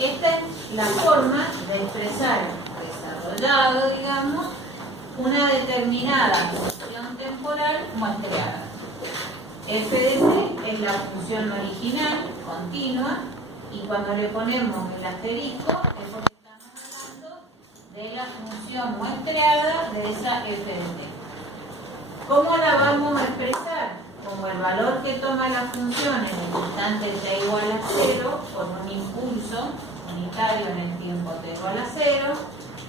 Esta es la forma de expresar desarrollado, digamos, una determinada función temporal muestreada. F de t es la función original, continua, y cuando le ponemos el asterisco es porque estamos hablando de la función muestreada de esa f de t. ¿Cómo la vamos a expresar? Como el valor que toma la función en el instante t igual a 0, con un impulso unitario en el tiempo t igual a 0,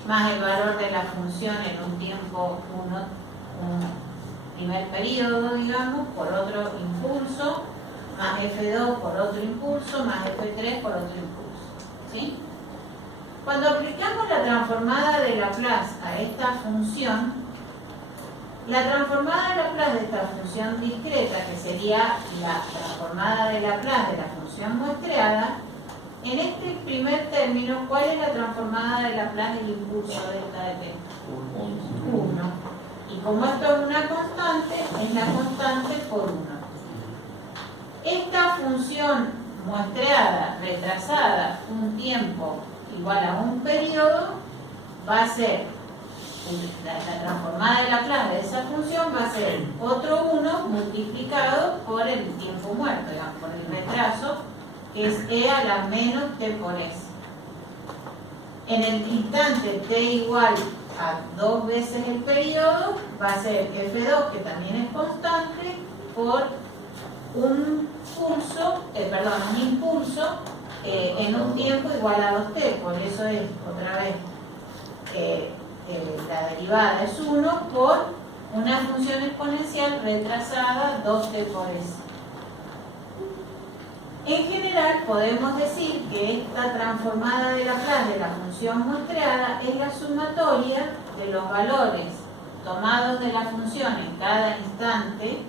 más el valor de la función en un tiempo 1, un primer periodo, digamos, por otro impulso, más F2 por otro impulso, más F3 por otro impulso. ¿Sí? Cuando aplicamos la transformada de Laplace a esta función, la transformada de Laplace de esta función discreta, que sería la transformada de Laplace de la función muestreada, en este primer término, ¿cuál es la transformada de Laplace del impulso de esta de t? 1. Y como esto es una constante, es la constante por 1. Esta función muestreada, retrasada, un tiempo igual a un periodo, va a ser, la transformada de Laplace de esa función va a ser otro 1 multiplicado por el tiempo muerto, digamos, por el retraso, que es e a la menos t por s. En el instante t igual a 2 veces el periodo, va a ser F2, que también es constante, por un impulso en un tiempo igual a 2t. Por eso es, otra vez, la derivada es 1 por una función exponencial retrasada 2t por s. En general, podemos decir que esta transformada de Laplace de la función muestreada es la sumatoria de los valores tomados de la función en cada instante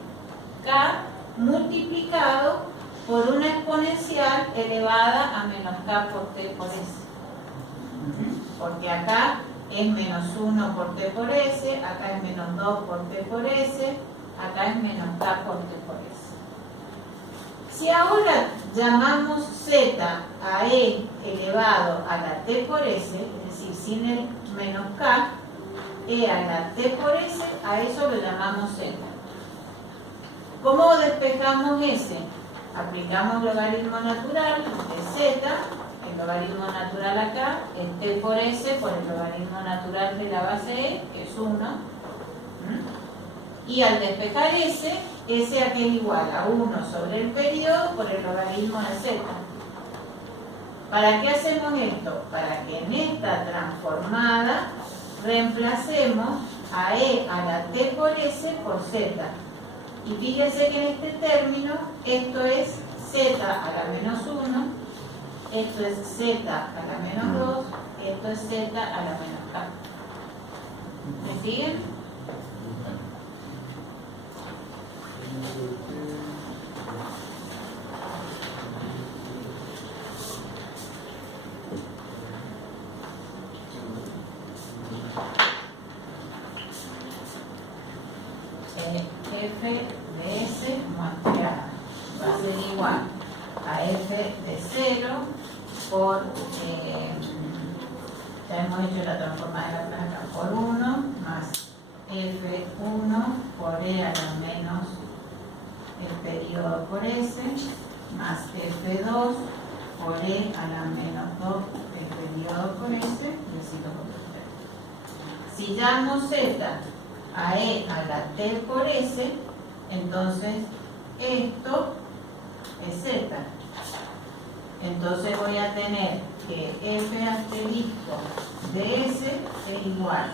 k multiplicado por una exponencial elevada a menos k por t por s. Porque acá es menos 1 por t por s, acá es menos 2 por t por s, acá es menos k por t por s. Si ahora llamamos z a e elevado a la t por s, es decir, sin el menos k, e a la t por s, a eso lo llamamos z. ¿Cómo despejamos s? Aplicamos logaritmo natural de z, el logaritmo natural acá es t por s por el logaritmo natural de la base e, que es 1. Y al despejar s aquí es igual a 1 sobre el periodo por el logaritmo de z. ¿Para qué hacemos esto? Para que en esta transformada reemplacemos a e a la t por s por z. Y fíjense que en este término esto es z a la menos 1, esto es z a la menos 2, esto es z a la menos k. ¿Me siguen? F de s muestreada va a ser igual a f de 0 por, ya hemos hecho la transformada de la placa, por 1 más f1 por e a la menos el periodo por s más f2 por e a la menos 2 el periodo por s, y así lo voy a hacer. Si llamo z a e a la t por s, entonces esto es z. Entonces voy a tener que f asterisco de s es igual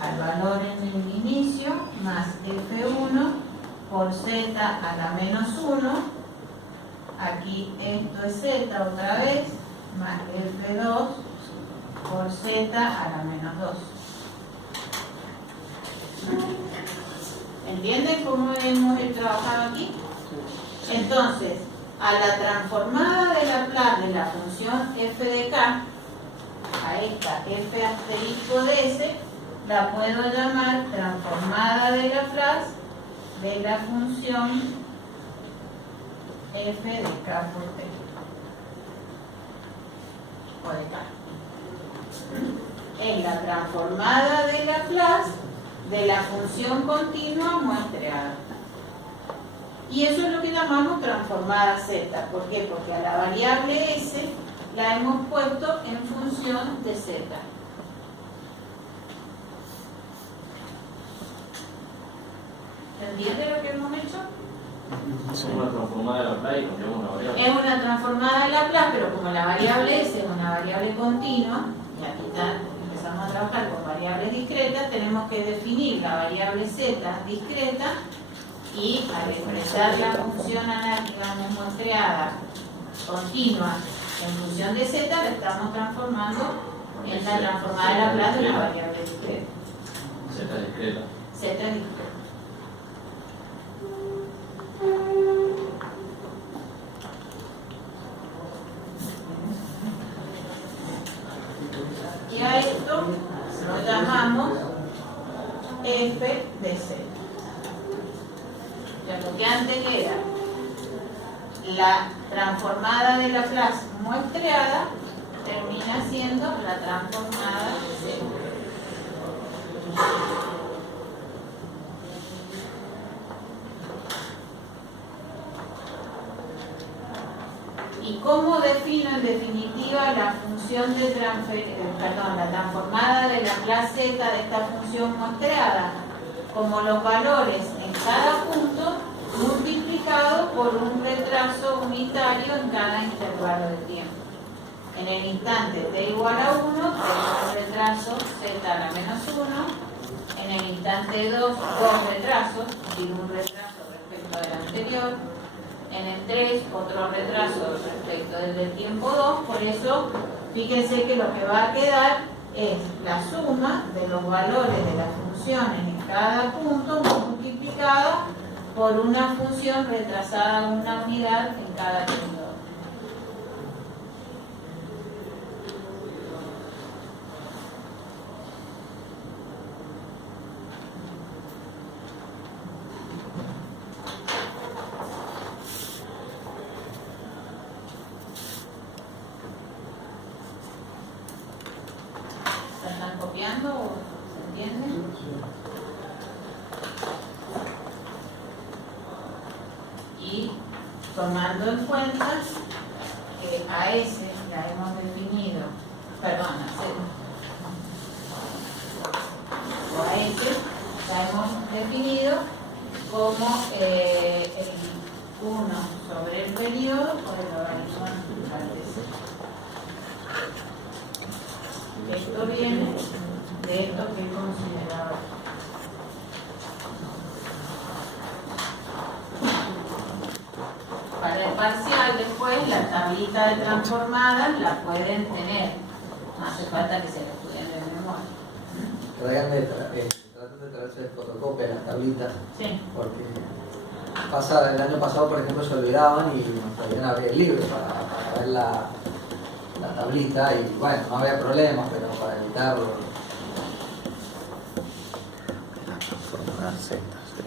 al valor en el inicio más f1 por z a la menos 1, aquí esto es z otra vez, más f2 por z a la menos 2. ¿Entienden cómo hemos trabajado aquí? Entonces, a la transformada de Laplace de la función f de k, a esta f asterisco de s, la puedo llamar transformada de Laplace de la función f de k por t. o de K. Es la transformada de Laplace de la función continua muestreada. Y eso es lo que llamamos transformada Z. ¿Por qué? Porque a la variable S la hemos puesto en función de Z. ¿Se entiende lo que hemos hecho? Es una transformada de Laplace y cambiamos una variable. Es una transformada de Laplace, pero como la variable S es una variable continua, y aquí empezamos a trabajar con variables discretas, tenemos que definir la variable Z discreta y al expresar la función análitica muestreada continua en función de Z, la estamos transformando en la transformada de Laplace de una variable discreta. Z discreta. Z es discreta. Y a esto lo llamamos f de Z. Ya lo que antes era la transformada de Laplace muestreada, termina siendo la transformada de Z. ¿Y cómo defino en definitiva la función de la transformada de Laplace Z de esta función muestreada? Como los valores en cada punto multiplicado por un retraso unitario en cada intervalo de tiempo. En el instante t igual a 1, tengo un retraso z a la menos 1. En el instante 2, dos retrasos, y un retraso respecto del anterior. En el 3, otro retraso respecto del tiempo 2. Por eso, fíjense que lo que va a quedar es la suma de los valores de las funciones en cada punto multiplicada por una función retrasada una unidad en cada punto. ¿Se están copiando o se entiende? Y tomando en cuenta que a S la hemos definido, perdón, a S la hemos definido como el 1 sobre el periodo por el logaritmo natural de C. Esto viene de esto que he considerado. Para el parcial después la tablita de transformadas la pueden tener. No hace falta que se la estudien de memoria. Traten de traerse de fotocopia las tablitas. Sí. Porque el año pasado, por ejemplo, se olvidaban y nos traían a abrir el libro para ver la tablita y bueno, no había problema, pero para evitarlo. La transformada Z, sí.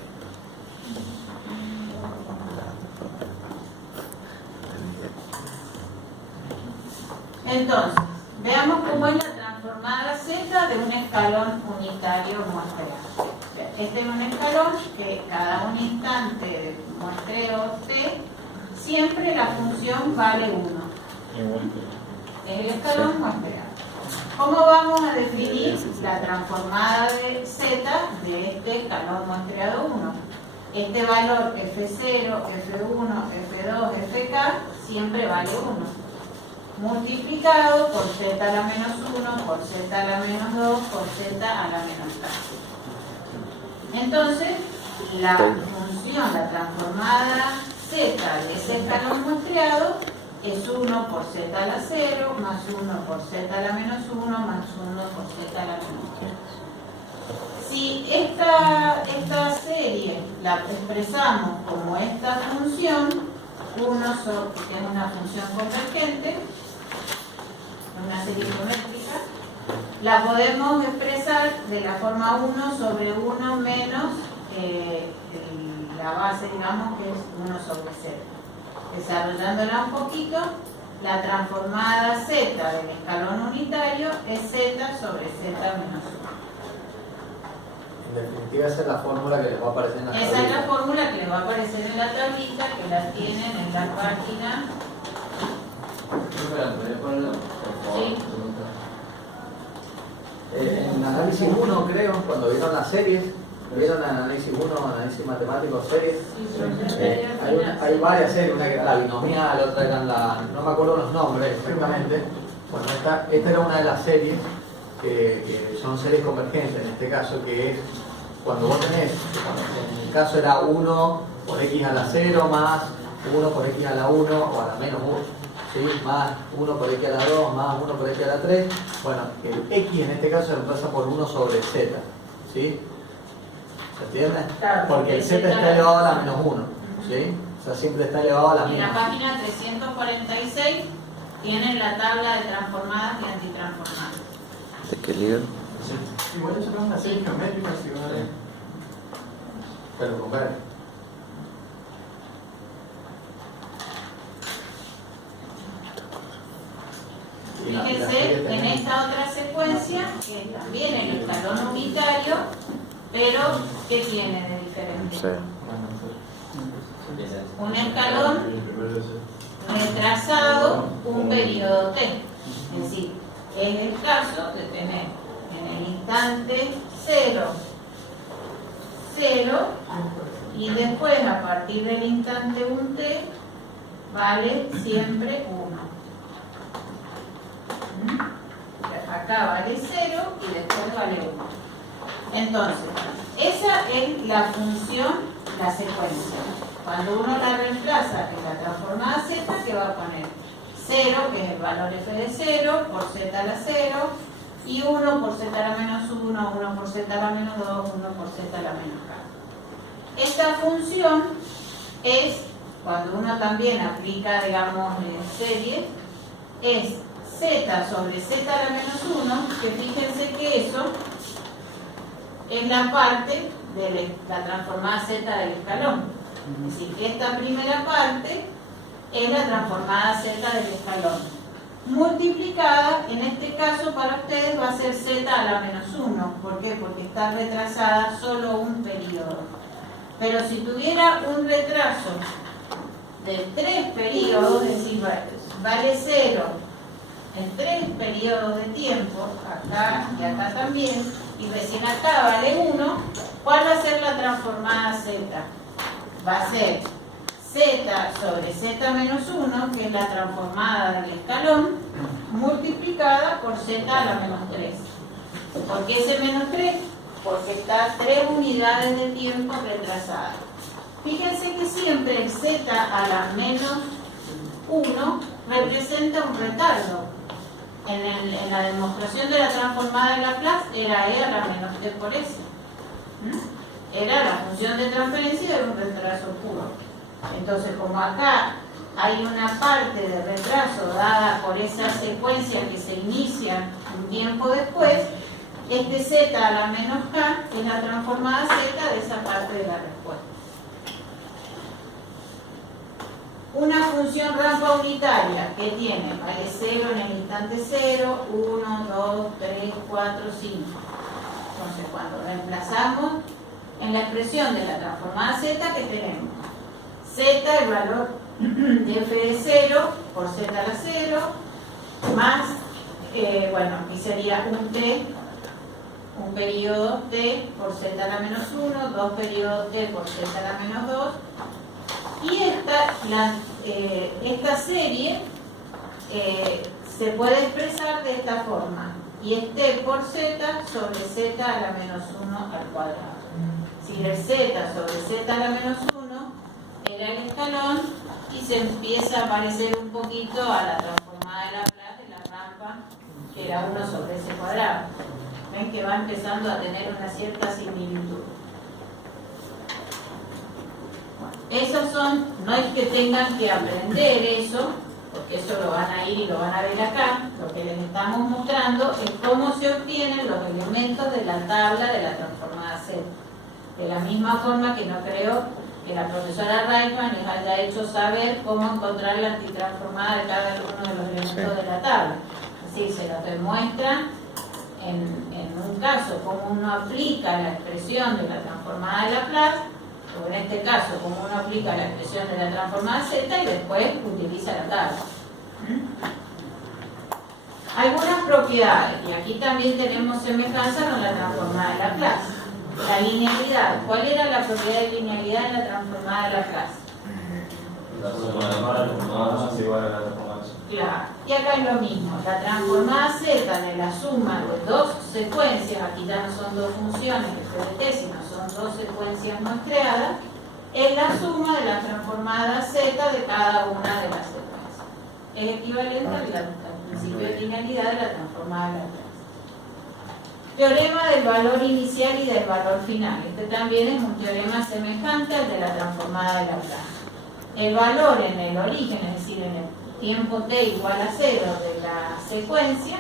Entonces, veamos cómo es la transformada Z de un escalón unitario muestreado. Este es un escalón que cada un instante de muestreo T, siempre la función vale 1. Es el escalón muestreado. ¿Cómo vamos a definir la transformada de Z de este escalón muestreado 1? Este valor F0, F1, F2, Fk siempre vale 1. Multiplicado por Z a la menos 1, por Z a la menos 2, por Z a la menos K. Entonces, la función, la transformada Z de ese escalón muestreado es 1 por Z a la 0, más 1 por Z a la menos 1, más 1 por Z a la menos 2. Si esta serie la expresamos como esta función, 1 que es una función convergente, una serie geométrica, la podemos expresar de la forma 1 sobre 1 menos la base, digamos, que es 1 sobre 0. Desarrollándola un poquito, la transformada z del escalón unitario es z sobre z menos 1. En definitiva, esa es la fórmula que les va a aparecer en la tablita. Esa es la fórmula que les va a aparecer en la tablita, que la tienen en la página. ¿Puedes ponerlo? Por favor. Sí. En análisis 1, creo, cuando vieron las series, vieron en análisis 1, análisis matemático, series, hay varias series, una que era la binomial, otra eran la... no me acuerdo los nombres exactamente. Bueno, esta era una de las series que son series convergentes, en este caso, que es cuando vos tenés, en el caso era 1 por x a la 0 más 1 por x a la 1 o a la menos 1, ¿sí? Más 1 por x a la 2 más 1 por x a la 3. Bueno, el x en este caso se reemplaza por 1 sobre z, ¿sí? ¿Se entiende? Claro, porque el z está elevado a la menos 1, ¿sí? O sea, siempre está elevado a la En la misma. página 346 tienen la tabla de transformadas y antitransformadas. ¿De qué libro? Igual eso no es una serie geométrica, si uno lee. Pero con ver. Fíjense en esta otra secuencia, que es también el escalón unitario, pero ¿qué tiene de diferente? Sí. Un escalón retrasado un periodo t. Es decir, es el caso de tener en el instante 0, 0, y después a partir del instante 1t vale siempre 1. Acá vale 0 y después vale 1. Entonces, esa es la función, la secuencia. Cuando uno la reemplaza en la transformada z, que va a poner 0, que es el valor f de 0, por z a la 0, y 1 por z a la menos 1, 1 por z a la menos 2, 1 por z a la menos k. Esta función es, cuando uno también aplica, digamos, en serie, es z sobre z a la menos 1, que fíjense que eso es la parte de la transformada z del escalón. Es decir, esta primera parte es la transformada z del escalón. Multiplicada, en este caso para ustedes va a ser z a la menos 1. ¿Por qué? Porque está retrasada solo un periodo. Pero si tuviera un retraso de 3 periodos, es decir, vale 0 en 3 periodos de tiempo, acá y acá también, y recién acá vale 1, ¿cuál va a ser la transformada z? Va a ser z sobre z menos 1, que es la transformada del escalón, multiplicada por z a la menos 3. ¿Por qué ese menos 3? Porque está 3 unidades de tiempo retrasadas. Fíjense que siempre el z a la menos 1 representa un retardo. En la demostración de la transformada de Laplace era e a la menos t por s. Era la función de transferencia de un retraso puro. Entonces, como acá hay una parte de retraso dada por esa secuencia que se inicia un tiempo después, este z a la menos k es la transformada z de esa parte de la respuesta. Una función rampa unitaria que tiene, vale 0 en el instante 0, 1, 2, 3, 4, 5. Entonces, cuando reemplazamos en la expresión de la transformada z, que tenemos z, el valor de f de 0 por z a la 0, más, bueno, aquí sería un t, un periodo t por z a la menos 1, 2 periodos t por z a la menos 2, y esta serie se puede expresar de esta forma, y es t por z sobre z a la menos 1 al cuadrado. Si el z sobre z a la menos 1 era el escalón, y se empieza a parecer un poquito a la transformada de Laplace de la rampa, que era 1 sobre ese cuadrado. Ven que va empezando a tener una cierta similitud. Esos son, no es que tengan que aprender eso, porque eso lo van a ir y lo van a ver acá. Lo que les estamos mostrando es cómo se obtienen los elementos de la tabla de la transformada Z. De la misma forma que no creo que la profesora Reichmann les haya hecho saber cómo encontrar la antitransformada de cada uno de los elementos de la tabla. Es decir, se nos demuestra en un caso cómo uno aplica la expresión de la transformada de Laplace, o en este caso cómo uno aplica la expresión de la transformada Z y después utiliza la tabla. Algunas propiedades, y aquí también tenemos semejanza con la transformada de Laplace. La linealidad. ¿Cuál era la propiedad de linealidad en la transformada de Laplace? La suma de la transformada es igual a la transformada. Claro. Y acá es lo mismo. La transformada Z de la suma de dos secuencias, aquí ya no son dos funciones f de t, sino son dos secuencias muestreadas, es la suma de la transformada Z de cada una de las secuencias. Es equivalente al principio de linealidad de la transformada de Laplace. Teorema del valor inicial y del valor final. Este también es un teorema semejante al de la transformada de Laplace. El valor en el origen, es decir, en el tiempo t igual a 0 de la secuencia,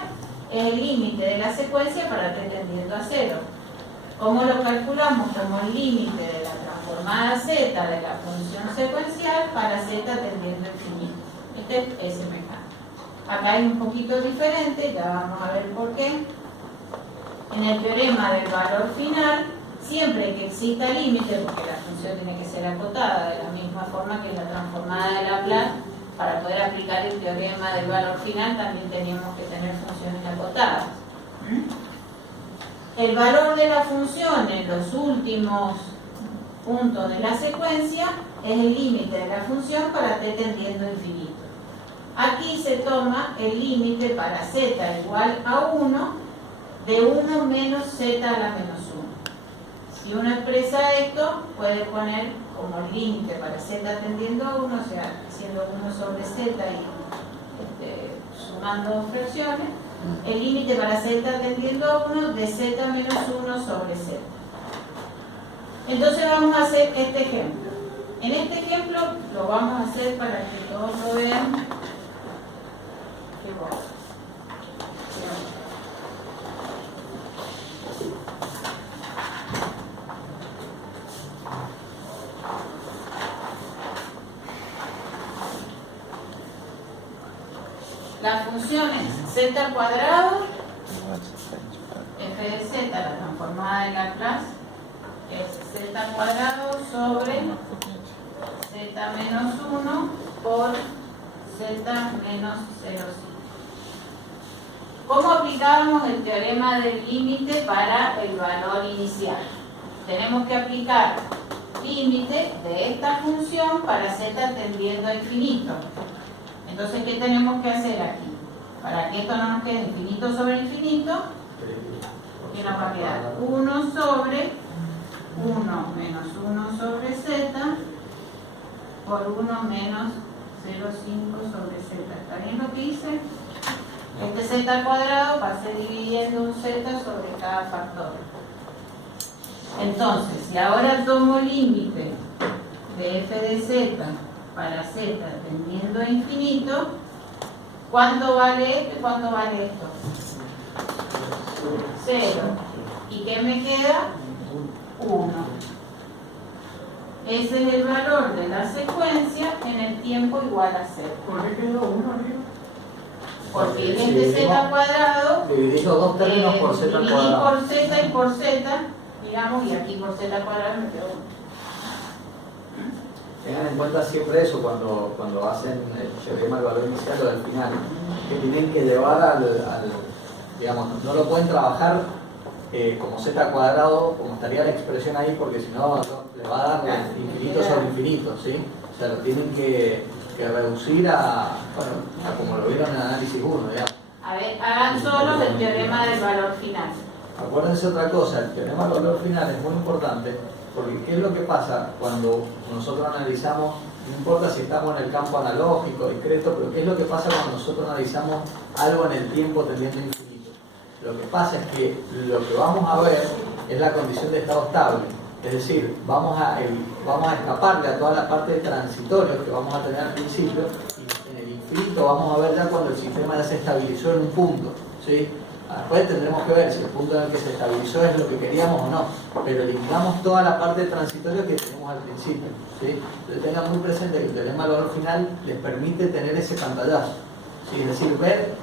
es el límite de la secuencia para t tendiendo a 0. ¿Cómo lo calculamos? Como el límite de la transformada z de la función secuencial para z tendiendo a infinito. Este es semejante. Acá es un poquito diferente, ya vamos a ver por qué. En el teorema del valor final, siempre que exista límite, porque la función tiene que ser acotada de la misma forma que la transformada de Laplace, para poder aplicar el teorema del valor final también teníamos que tener funciones acotadas. El valor de la función en los últimos puntos de la secuencia es el límite de la función para t tendiendo a infinito. Aquí se toma el límite para z igual a 1 de 1 menos z a la menos 1. Si uno expresa esto, puede poner como límite para z tendiendo a 1, o sea, haciendo 1 sobre z y sumando dos fracciones, el límite para z tendiendo a 1 de z menos 1 sobre z. Entonces vamos a hacer este ejemplo. En este ejemplo lo vamos a hacer para que todos lo vean. Qué bueno. La función es z cuadrado, f de z, la transformada de Laplace, es z cuadrado sobre z menos 1 por z menos 0,5. ¿Cómo aplicábamos el teorema del límite para el valor inicial? Tenemos que aplicar límite de esta función para z tendiendo a infinito. Entonces, ¿qué tenemos que hacer aquí? Para que esto no nos quede infinito sobre infinito, ¿qué nos va a quedar? 1 sobre 1 menos 1 sobre z por 1 menos 0,5 sobre z. ¿Está bien lo que hice? Este z cuadrado va a ser dividiendo un z sobre cada factor. Entonces, si ahora tomo límite de f de z para z tendiendo a infinito, ¿cuánto vale esto y cuánto vale esto? 0. ¿Y qué me queda? 1. Ese es el valor de la secuencia en el tiempo igual a 0. ¿Por qué quedó 1 arriba? Porque en este z cuadrado dividís los dos términos por z dividí cuadrado. por z y por z, digamos, y aquí por z cuadrado me quedó 1. Tengan en cuenta siempre eso cuando hacen el teorema del valor inicial o del final, que tienen que llevar digamos, no lo pueden trabajar como z cuadrado, como estaría la expresión ahí, porque si no le va a dar infinito sobre infinito, ¿sí? O sea, lo tienen que reducir a como lo vieron en el análisis 1, digamos. A ver, hagan solo el teorema del valor final. Acuérdense otra cosa, el teorema del valor final es muy importante, porque ¿qué es lo que pasa cuando nosotros analizamos? No importa si estamos en el campo analógico, discreto, pero ¿qué es lo que pasa cuando nosotros analizamos algo en el tiempo tendiendo a infinito? Lo que pasa es que lo que vamos a ver es la condición de estado estable. Es decir, vamos a escaparle a toda la parte de transitorios que vamos a tener al principio, y en el infinito vamos a ver ya cuando el sistema ya se estabilizó en un punto, ¿sí? Después tendremos que ver si el punto en el que se estabilizó es lo que queríamos o no, pero eliminamos toda la parte transitoria que tenemos al principio, ¿sí? Entonces tengan muy presente que el teorema del valor final les permite tener ese pantallazo, ¿sí? Es decir, ver